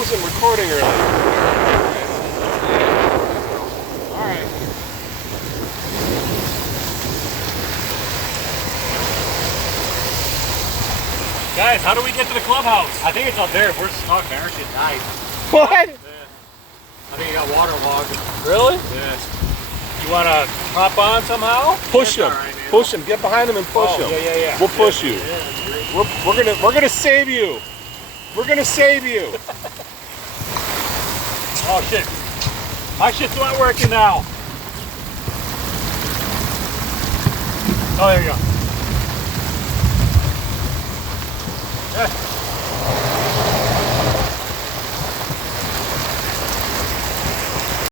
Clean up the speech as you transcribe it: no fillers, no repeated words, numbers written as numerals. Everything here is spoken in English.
wasn't recording earlier. All right. Guys, how do we get to the clubhouse? I think it's up there. If we're stuck there, it died. What? Yeah. I think it got waterlogged. Really? Yeah. You want to hop on somehow? Push him. Right, Push him. Get behind him and push him. Yeah. We'll push you. Yeah. We're gonna save you. We're gonna save you. Oh shit. My shit's not working now. Oh, there you go. Yeah.